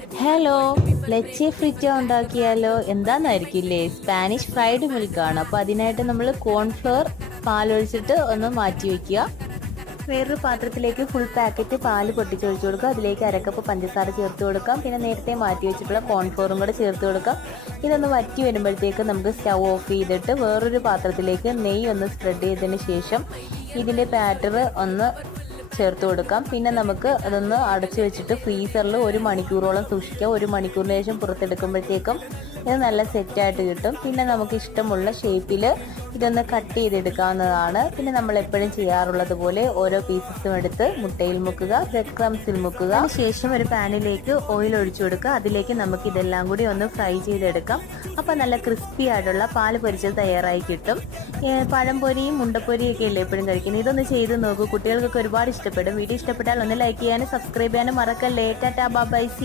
Hello, ലച്ചെ ഫ്രിറ്റ ഉണ്ടാക്കിയാലോ? എന്താന്നായിരിക്കില്ലേ, Spanish fried milk ആണ്. അപ്പോൾ അതിനായിട്ട് നമ്മൾ കോൺഫ്ലവർ പാലൊഴിച്ചിട്ട് ഒന്ന് മാറ്റി വെക്കുക. വേറൊരു പാത്രത്തിലേക്ക് ഫുൾ പാക്കറ്റ് പാല് പൊട്ടിച്ചൊഴിച്ചു കൊടുക്കുക. അതിലേക്ക് അരക്കപ്പ് പഞ്ചസാര ചേർത്ത് കൊടുക്കാം. പിന്നെ നേരത്തെ മാറ്റി വെച്ചിട്ടുള്ള കോൺഫ്ലവറും കൂടെ ചേർത്ത് കൊടുക്കാം. ഇതൊന്ന് വറ്റി വരുമ്പോഴത്തേക്ക് നമുക്ക് സ്റ്റൗ ഓഫ് ചെയ്തിട്ട് വേറൊരു പാത്രത്തിലേക്ക് നെയ്യ് ഒന്ന് സ്പ്രെഡ് ചെയ്തതിന് ശേഷം ഇതിൻ്റെ ബാറ്റർ ഒന്ന് ചേർത്ത് കൊടുക്കാം. പിന്നെ നമുക്ക് അതൊന്ന് അടച്ചു വെച്ചിട്ട് ഫ്രീസറിൽ 1 മണിക്കൂറോളം സൂക്ഷിക്കാം. 1 മണിക്കൂറിന് ശേഷം പുറത്തെടുക്കുമ്പോഴത്തേക്കും ഇത് നല്ല സെറ്റായിട്ട് കിട്ടും. പിന്നെ നമുക്ക് ഇഷ്ടമുള്ള ഷേപ്പിൽ ഇതൊന്ന് കട്ട് ചെയ്തെടുക്കാവുന്നതാണ്. പിന്നെ നമ്മൾ എപ്പോഴും ചെയ്യാറുള്ളത് പോലെ ഓരോ പീസസും എടുത്ത് മുട്ടയിൽ മുക്കുക, ബ്രെഡ് ക്രംസിൽ മുക്കുക. അതിനുശേഷം ഒരു പാനിലേക്ക് ഓയിൽ ഒഴിച്ചു കൊടുക്കുക. അതിലേക്ക് നമുക്ക് ഇതെല്ലാം കൂടി ഒന്ന് ഫ്രൈ ചെയ്തെടുക്കാം. അപ്പോൾ നല്ല ക്രിസ്പി ആയിട്ടുള്ള പാല് പൊരിച്ചത് തയ്യാറായി കിട്ടും. പഴംപൊരിയും മുണ്ടപ്പൊരിയും ഒക്കെ അല്ലേ എപ്പോഴും കഴിക്കുന്നത്. ഇതൊന്ന് ചെയ്ത് നോക്കൂ, കുട്ടികൾക്കൊക്കെ ഒരുപാട് ഇഷ്ടപ്പെടും. വീഡിയോ ഇഷ്ടപ്പെട്ടാൽ ഒന്ന് ലൈക്ക് ചെയ്യാനും സബ്സ്ക്രൈബ് ചെയ്യാനും മറക്കല്ലേ. Tata, bye bye.